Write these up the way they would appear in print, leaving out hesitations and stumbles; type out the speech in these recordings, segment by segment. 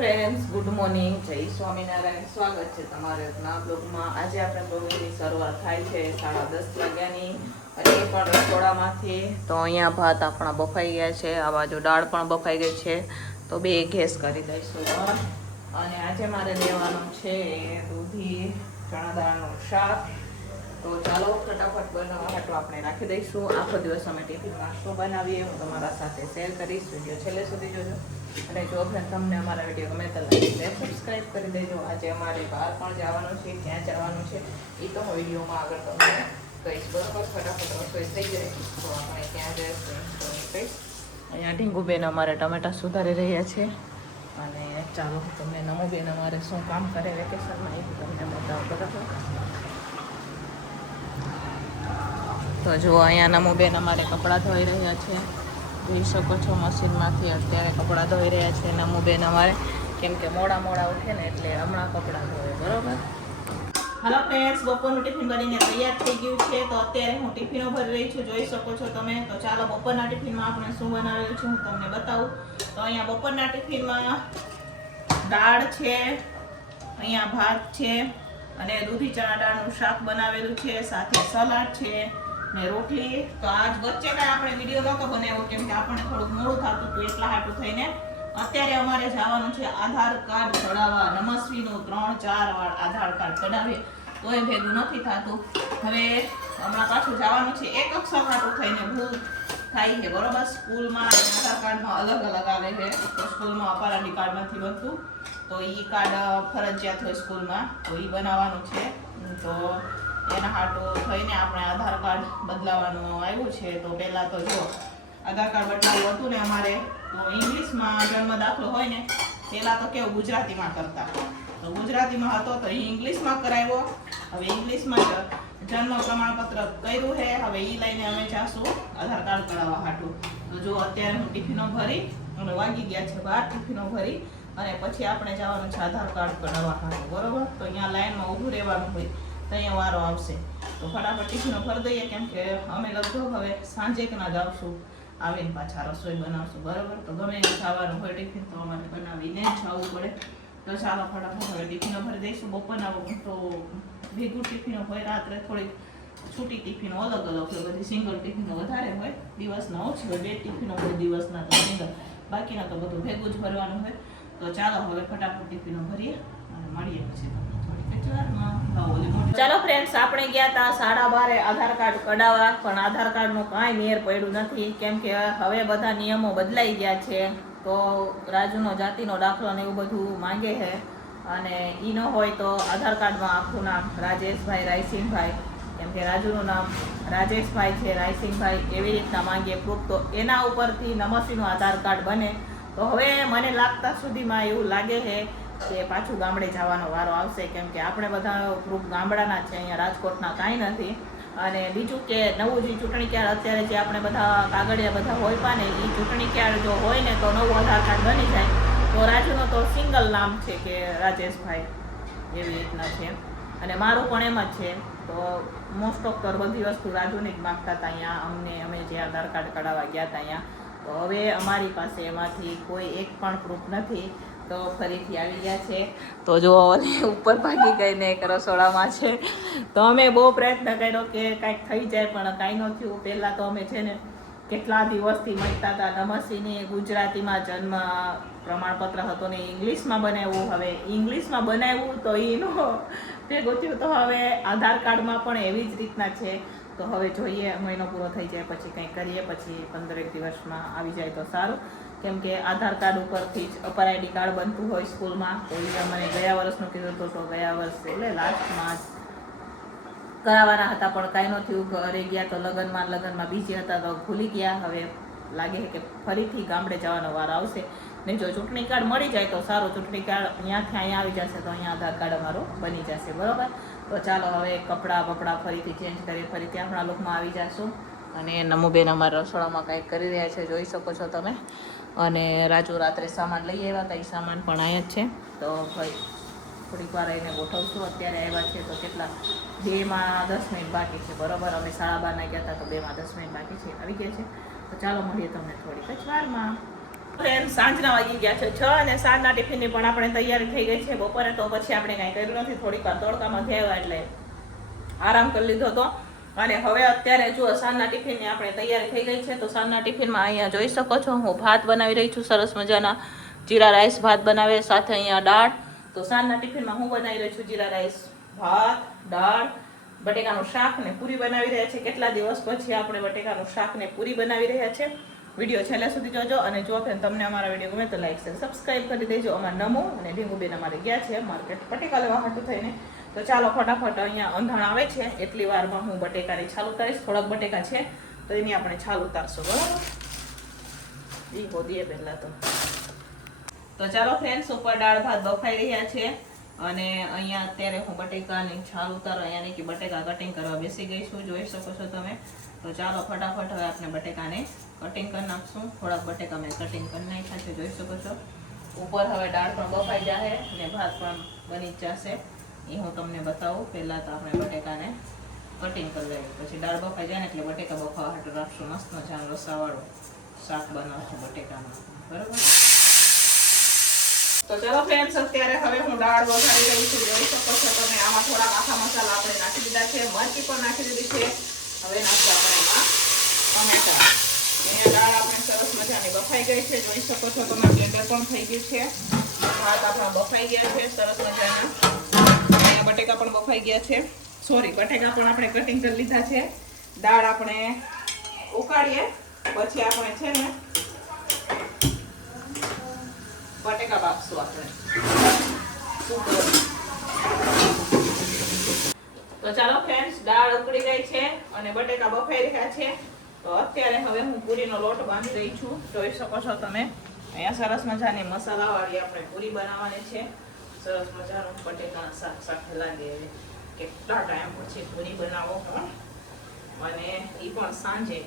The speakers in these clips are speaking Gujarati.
ફ્રેન્ડ્સ, ગુડ મોર્નિંગ, જય સ્વામિનારાયણ. સ્વાગત છે તમારે નવા બ્લોગમાં. આજે આપણે બ્લોગની શરૂઆત થાય છે 10:30 વાગ્યાની અને એ પણ રસોડામાંથી. તો અહીંયા ભાત આપણા બફાઈ ગયા છે, આ બાજુ દાળ પણ બફાઈ ગઈ છે, તો બે ગેસ કરી દઈશું. અને આજે મારે લેવાનું છે દૂધી ચણા દાળનું શાક. તો ચાલો ફટાફટ બનાવવા હાટું આપણે રાખી દઈશું. આખો દિવસ અમે ટિફિનમાં શું બનાવીએ હું તમારા સાથે શેર કરીશ. વિડીયો છેલ્લે સુધી જોજો. અને જો તમને અમારા વિડીયો ગમે તો લાઈક સબસ્ક્રાઈબ કરી દેજો. આજે અમારે બહાર પણ જવાનું છે, ક્યાં જવાનું છે એ તો હું વિડીયોમાં આગળ તમને કહીશ. બરાબર, ફટાફટ રસોઈ થઈ જાય તો આપણે ત્યાં જઈશું કહીશ. અહીંયા ઢીંગુબેન અમારે ટમેટા સુધારી રહ્યા છે. અને ચાલો તમને નમુબેન અમારે શું કામ કરે વેકેશનમાં એ તમને બતાવો. બરાબર, તો જો અહીંયા નમુબેન અમારે કપડાં ધોઈ રહ્યા છે. જોઈ શકો છો મશીનમાંથી અત્યારે કપડાં ધોઈ રહ્યા છે નમુબેન અમારે, કેમ કે મોડા ઉઠે ને એટલે હમણાં કપડાં ધોવે. બરોબર. હાલો ફ્રેન્ડ્સ, બપોરનું ટિફિન બનીને તૈયાર થઈ ગયું છે. તો અત્યારે હું ટિફિનો ભરી રહી છું, જોઈ શકો છો તમે. તો ચાલો બપોરના ટિફિનમાં આપણે શું બનાવેલું છે હું તમને બતાવું. તો અહીંયા બપોરના ટિફિનમાં દાળ છે, અહીંયા ભાત છે અને દૂધી ચણા દાળનું શાક બનાવેલું છે, સાથે સલાડ છે ને રોટલી. તો આજ વચ્ચે કાંઈ આપણે વિડીયો નહોતો બનાવ્યો કેમ કે આપણને થોડુંક મોડું થતું હતું, એટલા હાટું થઈને અત્યારે અમારે જવાનું છે આધાર કાર્ડ કઢાવવા. નમસ્વીનું 3-4 વાર આધાર કાર્ડ કઢાવીએ તો એ ભેગું નથી થતું. હવે હમણાં પાછું જવાનું છે, એક અક્ષર હાટું થઈને ભૂલ થાય છે. બરોબર, સ્કૂલમાં આધાર કાર્ડમાં અલગ આવે છે. તો સ્કૂલમાં અપારાડી કાર્ડ નથી બનતું, તો એ કાર્ડ ફરજિયાત હોય સ્કૂલમાં, તો એ બનાવવાનું છે. તો એના હાટું થઈને આપણે આધાર કાર્ડ બદલાવાનું આવ્યું છે. તો પહેલાં તો જો આધાર કાર્ડ બદલાવું હતું ને અમારે, તો ઇંગ્લિશમાં જન્મ દાખલો હોય ને પહેલાં તો કેવું ગુજરાતીમાં કરતા, તો ગુજરાતીમાં હતો તો એ ઇંગ્લિશમાં કરાવ્યો. હવે ઇંગ્લિશમાં જન્મ પ્રમાણપત્ર કર્યું છે, હવે એ લઈને અમે જાશું આધાર કાર્ડ કઢાવવા હાટું. તો જો અત્યારે હું ટિફિનો ભરી અને વાગી ગયા છે 12, ટિફિનો ભરી અને પછી આપણે જવાનું છે આધાર કાર્ડ કઢાવવા હાટું. બરોબર, તો અહીંયા લાઈનમાં ઊભું રહેવાનું હોય તો અહીંયા વારો આવશે. તો ફટાફટ ટિફિનો ભરી દઈએ કેમ કે અમે લગભગ હવે સાંજે કે ના જાવશું, આવીને પાછા રસોઈ બનાવશું. બરાબર, તો ગમે એવું ખાવાનું હોય ટિફિન તો અમારે બનાવીને જ જવું પડે. તો ચાલો ફટાફટ હવે ટિફિનો ભરી દઈશું. બપોરના તો ભેગું ટિફિનો હોય, રાત્રે થોડીક છૂટી ટિફિનો અલગ હોય, બધી સિંગલ ટિફિનો વધારે હોય, દિવસના ઓછી હોય. 2 ટિફિનો હોય દિવસના તો સિંગલ, બાકીના તો બધું ભેગું જ ભરવાનું હોય. તો ચાલો હવે ફટાફટ ટિફિનો ભરીએ અને મળીએ પછી. ચાલો ફ્રેન્ડ્સ, આપણે ગયા હતા 12:30 આધાર કાર્ડ કઢાવવા, પણ આધાર કાર્ડનું કાંઈ મેર પડ્યું નથી કેમ કે હવે બધા નિયમો બદલાઈ ગયા છે. તો રાજુનો જાતિનો દાખલો ને એવું બધું માંગે છે, અને એ ન હોય તો આધાર કાર્ડમાં આખું નામ રાજેશભાઈ રાયસિંહભાઈ, કેમ કે રાજુનું નામ રાજેશભાઈ છે, રાયસિંહભાઈ એવી રીતના માંગીએ પ્રૂફ, તો એના ઉપરથી નમસ્વીનું આધાર કાર્ડ બને. તો હવે મને લાગતા સુધીમાં એવું લાગે છે કે પાછું ગામડે જવાનો વારો આવશે, કેમ કે આપણે બધા ગ્રુપ ગામડાના છે, અહીંયા રાજકોટના કાંઈ નથી. અને બીજું કે નવું જે ચૂંટણી કાર્ડ અત્યારે જે આપણે બધા કાગળિયા બધા હોય પા ને, એ ચૂંટણી કાર્ડ જો હોય ને તો નવું આધાર કાર્ડ બની જાય. તો રાજુનો તો સિંગલ નામ છે કે રાજેશભાઈ એવી રીતના છે, અને મારું પણ એમ જ છે. તો મોસ્ટ ઓફ તો બધી વસ્તુ રાજુને જ માગતા હતા અહીંયા અમે જે આધાર કાર્ડ કઢાવવા ગયા હતા અહીંયા. તો હવે અમારી પાસે એમાંથી કોઈ એક પણ પ્રૂફ નથી, તો ફરીથી આવી ગયા છે. તો જો ઉપર ભાગી ગઈને એક રસોડામાં છે. તો અમે બહુ પ્રયત્ન કર્યો કે કાંઈક થઈ જાય, પણ કાંઈ ન થયું. પહેલાં તો અમે છે ને કેટલા દિવસથી મચતા હતા નમસ્વીની ગુજરાતીમાં જન્મ પ્રમાણપત્ર હતો ને ઇંગ્લિશમાં બનાવ્યું. હવે ઇંગ્લિશમાં બનાવ્યું તો એનો ભેગું થયું. તો હવે આધાર કાર્ડમાં પણ એવી જ રીતના છે. તો હવે જોઈએ, મહિનો પૂરો થઈ જાય પછી કંઈ કરીએ, પછી 15 દિવસમાં આવી જાય તો સારું. કેમ કે આધાર કાર્ડ ઉપરથી જ અપર આઈડી કાર્ડ બનતું હોય સ્કૂલમાં. તો એ મને ગયા વર્ષનું કીધું હતું, તો ગયા વર્ષે એટલે લાસ્ટમાં જ કરાવવાના હતા, પણ કાંઈ ન થયું. ઘરે ગયા તો લગ્નમાં બીજી હતા તો ભૂલી ગયા. હવે લાગે છે કે ફરીથી ગામડે જવાનો વાર આવશે ને જો ચૂંટણી કાર્ડ મળી જાય તો સારું. ચૂંટણી કાર્ડ અહીંયાથી અહીંયા આવી જશે તો અહીંયા આધાર કાર્ડ અમારું બની જશે. બરાબર, તો ચાલો હવે કપડાં ફરીથી ચેન્જ કરી ફરીથી આપણા લુકમાં આવી જશું. અને નમુબેન અમારા રસોડામાં કાંઈક કરી રહ્યા છે, જોઈ શકો છો તમે. અને રાજુ રાત્રે સામાન લઈ આવ્યા હતા, એ સામાન પણ અહીંયા જ છે. તો ભાઈ થોડીક વાર એને ગોઠવશું. અત્યારે આવ્યા છે તો કેટલા 2માં 10 મિનિટ બાકી છે. બરાબર, અમે 12:30 ગયા હતા તો 2માં 10 મિનિટ બાકી છે, આવી ગયા છે. તો ચાલો મળીએ તમને થોડીક જ વારમાં. સાંજના વાગી ગયા છે 6 અને સાંજના ટિફિનની પણ આપણે તૈયારી થઈ ગઈ છે. બપોરે તો પછી આપણે કાંઈ કર્યું નથી, થોડીક વાર તડકામાં થયા એટલે આરામ કરી લીધો હતો. અને હવે અત્યારે જો સાંજના ટિફિનની આપણે તૈયારી થઈ ગઈ છે. તો સાંજના ટિફિનમાં અહીંયા જોઈ શકો છો હું ભાત બનાવી રહી છું, સરસ મજાના જીરા રાઈસ ભાત બનાવે, સાથે અહીંયા દાળ. તો સાંજના ટિફિનમાં હું બનાવી રહી છું જીરા રાઈસ ભાત, દાળ, બટેકાનું શાક ને પૂરી બનાવી રહ્યા છે. કેટલા દિવસ પછી આપણે બટેકાનું શાક ને પૂરી બનાવી રહ્યા છે. વિડીયો છેલ્લે સુધી જોજો અને જો તમને અમારા વિડીયો ગમે તો લાઈક શેર સબસ્ક્રાઈબ કરી દેજો. અમારા નમો અને ઢીંગુબેન અમારે ગયા છે માર્કેટ બટેકા લેવા હાટું થઈને. તો ચાલો ફટાફટ અહીંયા અંધાણ આવે છે એટલી વારમાં હું બટેકાની છાલ ઉતારીશ. થોડાક બટેકા છે તો એની આપણે છાલ ઉતારશું, બરાબર? એ હોદીએ પહેલાં તો ચાલો ફ્રેન્ડ્સ, ઉપર દાળ ભાત બફાઈ રહ્યા છે અને અહીંયા અત્યારે હું બટેકાની છાલ ઉતારો અહીંયા કે બટેકા કટિંગ કરવા બેસી ગઈ છું, જોઈ શકો છો તમે. તો ચાલો ફટાફટ હવે આપણે બટેકાને કટિંગ કરી નાખશું. થોડાક બટેકા મેં કટિંગ કરી નાખ્યા છે, જોઈ શકો છો. ઉપર હવે દાળ પણ બફાઈ જશે ને ભાત પણ બની જ જશે, એ હું તમને બતાવું. પહેલાં તો આપણે બટેકાને કટિંગ કરી લઈએ, પછી દાળ બફાઈ જાય ને એટલે બટેકા બફાવા હાટું રાખશું. મસ્ત મજાનું રસાવાળું શાક બનાવશું બટેકાનું, બરાબર? તો ચાલો ફ્રેન્ડ્સ, અત્યારે હવે હું દાળ વઘારી રહી છું, જોઈ શકો છો તમે. આમાં થોડાક આખા મસાલા આપણે નાખી દીધા છે, મરચી પણ નાખી દીધી છે. હવે નાખશું આપણે એમાં ટમેટા. અહીંયા દાળ આપણે સરસ મજાની બફાઈ ગઈ છે, જોઈ શકો છો તમે. ટેન્ડર પણ થઈ ગયું છે, ભાત આપણા બફાઈ ગયા છે સરસ મજાના. અહીંયા બટેકા પણ બફાઈ ગયા છે, સોરી બટેકા પણ આપણે કટિંગ કરી લીધા છે. દાળ આપણે ઉકાળીએ પછી આપણે છે ને બટેકા બાફશું આપણે. તો ચાલો ફ્રેન્ડ્સ, દાળ ઉકળી ગઈ છે અને બટેકા બફાઈ રહ્યા છે. તો અત્યારે હવે હું પૂરીનો લોટ બાંધી રહી છું, જોઈ શકો છો તમે. અહીંયા સરસ મજાની મસાલાવાળી આપણે પૂરી બનાવવાની છે. સરસ મજાનું બટેકાના શાક સાથે લાગે. કેટલા ટાઈમ પછી પૂરી બનાવો અને એ પણ સાંજે.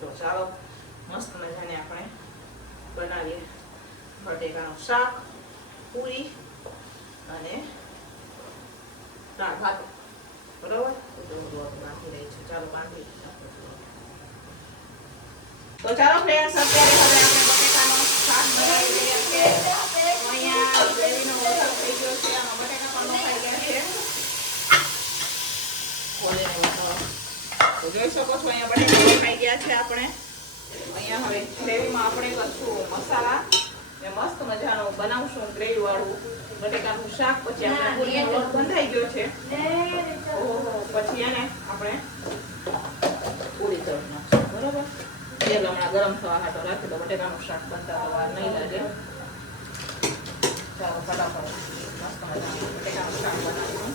તો ચાલો મસ્ત મજાને આપણે બનાવીએ બટેકાનું શાક, પૂરી અને દાળ ભાત, બરાબર? બાંધી રહી છે, ચાલો બાંધી. તો ચાલો ફ્રેન્ડ્સ, અત્યારે હવે આપણે બટેકાનું શાક બનાવી રહ્યા છીએ. અહીંયા ગ્રેવીનો વઘાર થઈ ગયો છે, આમાં બટેકા પણ બફાઈ ગયા છે. તો જોઈ શકો છો અહીંયા બટેકા બફાઈ ગયા છે. આપણે અહીંયા હવે ગ્રેવીમાં આપણે કરશું મસાલા ને મસ્ત મજાનું બનાવશું ગ્રેવી વાળું બટેકાનું શાક. પછી આપણે પૂરીનો લોટ બંધાઈ ગયો છે, પછી એને આપણે પૂરી તળી નાખશું, બરોબર? તેલ હમણાં ગરમ થવા હાટો રાખી દો, બટેકાનું શાક બનતા વાર નહીં લાગે. ચાલો ફટાફટ મસ્ત મજાનું બટેકાનું શાક બનાવીશું.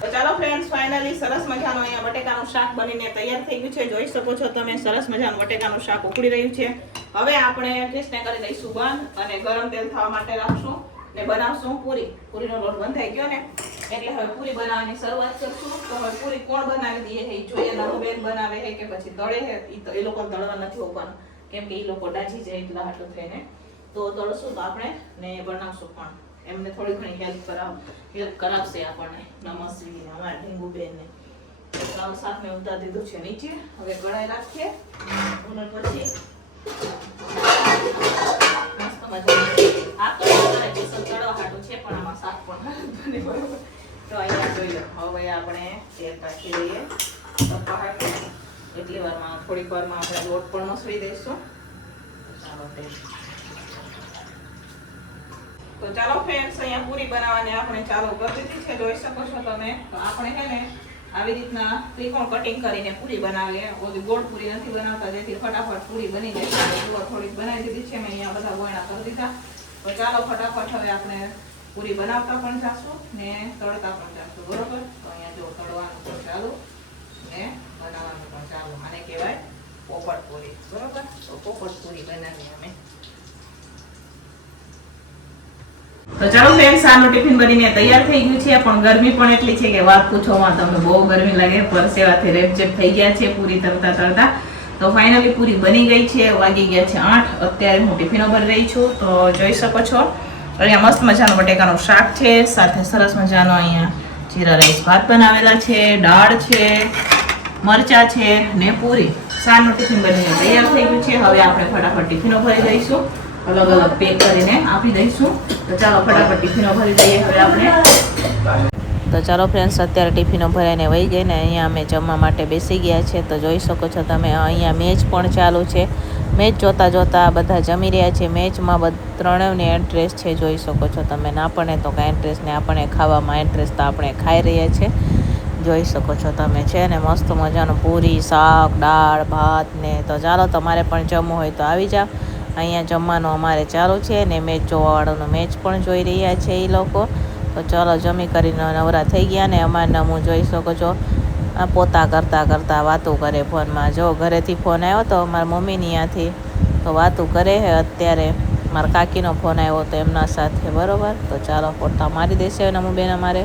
તો ચાલો ફ્રેન્ડ્સ, ફાઇનલી સરસ મજાનું અહીંયા બટેકાનું શાક બનીને તૈયાર થઈ ગયું છે, જોઈ શકો છો તમે. સરસ મજાનું બટેકાનું શાક ઉકળી રહ્યું છે. હવે આપણે ગેસને કરી દઈશું બંધ અને ગરમ તેલ થવા માટે રાખશું ને બનાવશું પૂરી. પૂરીનો લોટ બંધાઈ ગયો ને એટલે હવે પૂરી બનાવવાની શરૂઆત કરશું. તો હવે પૂરી કોણ બનાવી દઈએ એ જોઈએ. નનુબેન બનાવે છે કે પછી તળે છે, એ લોકો દળવા નથી હોવાનું કેમ કે એ લોકો દાજી જાય એટલા હાટું થઈને. તો તળશું તો આપણે ને બનાવશું પણ એમને થોડી ઘણી હેલ્પ કરાવશે આપણને નમસ્વીને અમારા ઢીંગુબેનને. ચાલો શાક મેં ઉતારી દીધું છે નીચે. હવે કઢાઈ રાખીએ અને પછી મસ્ત મજાનું આ તો બેસન તળવા હાટું છે પણ આમાં શાક પણ બને, બરોબર? તો અહીંયા જોઈ લો. હવે આપણે તેલ રાખી દઈએ એટલી વારમાં, થોડીક વારમાં આપણે લોટ પણ મસળી દઈશું. ચાલો તેલ. તો ચાલો ફ્રેન્ડ્સ, અહીંયા પૂરી બનાવવાની આપણે ચાલુ કરી દીધી છે, જોઈ શકો છો તમે. તો આપણે છે ને આવી રીતના ત્રિકોણ કટિંગ કરીને પૂરી બનાવીએ. ઓલી ગોળ પૂરી નથી બનાવતા જેથી ફટાફટ પૂરી બની જાય. જો થોડીક બનાવી દીધી છે મેં, અહીંયા બધા ગોળા કરી દીધા. તો ચાલો ફટાફટ હવે આપણે પૂરી બનાવતા પણ જાશું ને તળતા પણ જાશું, બરોબર? તો અહીંયા જો તળવાનું પણ ચાલુ ને બનાવવાનું પણ ચાલુ. આને કહેવાય પોપટ પૂરી, બરોબર? તો પોપટ પૂરી બનાવીએ અમે. તો ચાલો ફ્રેન્ડ્સ, આનું ટિફિન બનીને તૈયાર થઈ ગયું છે પણ ગરમી પણ એટલી છે કે વાત પૂછોમાં. તમને બહુ ગરમી લાગે, પરસેવાથી રેપઝેપ થઈ ગયા છે પૂરી તળતા તળતા. તો ફાઇનલી પૂરી બની ગઈ છે. વાગી ગયા છે 8. અત્યારે હું ટિફિનો ભરી રહી છું. તો જોઈ શકો છો અહીંયા મસ્ત મજાનું બટેકાનું શાક છે, સાથે સરસ મજાનો અહીંયા જીરા રાઈસ ભાત બનાવેલા છે, દાળ છે, મરચા છે ને પૂરી. સારનું ટિફિન બનીને તૈયાર થઈ ગયું છે. હવે આપણે ફટાફટ ટિફિનો ભરી દઈશું, અલગ અલગ પેક કરીને આપી દઈશું. તો ચાલો ફટાફટ ટિફિનો ભરી દઈએ હવે આપણે. તો ચાલો ફ્રેન્ડ્સ, અત્યારે ટિફિનો ભરાઈને વહી ગઈ ને અહીંયા અમે જમવા માટે બેસી ગયા છે. તો જોઈ શકો છો તમે અહીંયા મેચ પણ ચાલુ છે. મેચ જોતાં જોતાં બધા જમી રહ્યા છે. મેચમાં ત્રણેયની ઇન્ટરેસ્ટ છે, જોઈ શકો છો તમે. ના આપણને તો કાંઈ ઇન્ટરેસ્ટ ને આપણને ખાવામાં ઇન્ટરેસ્ટ, તો આપણે ખાઈ રહ્યા છે. જોઈ શકો છો તમે છે ને મસ્ત મજાનું પૂરી, શાક, દાળ, ભાત ને. તો ચાલો તમારે પણ જમવું હોય તો આવી જાઓ. અહીંયા જમવાનું અમારે ચાલુ છે ને મેચ જોવાવાળાનું મેચ પણ જોઈ રહ્યા છે એ લોકો. તો ચાલો જમી કરીને નવરા થઈ ગયા ને અમારના હું જોઈ શકો છો પોતા કરતાં વાતું કરે ફોનમાં. જો ઘરેથી ફોન આવ્યો તો મારા મમ્મીની ત્યાંથી, તો વાતું કરે છે. અત્યારે મારા કાકીનો ફોન આવ્યો તો એમના સાથે, બરાબર. તો ચાલો પોતા મારી દેશે ને હું બેન અમારે.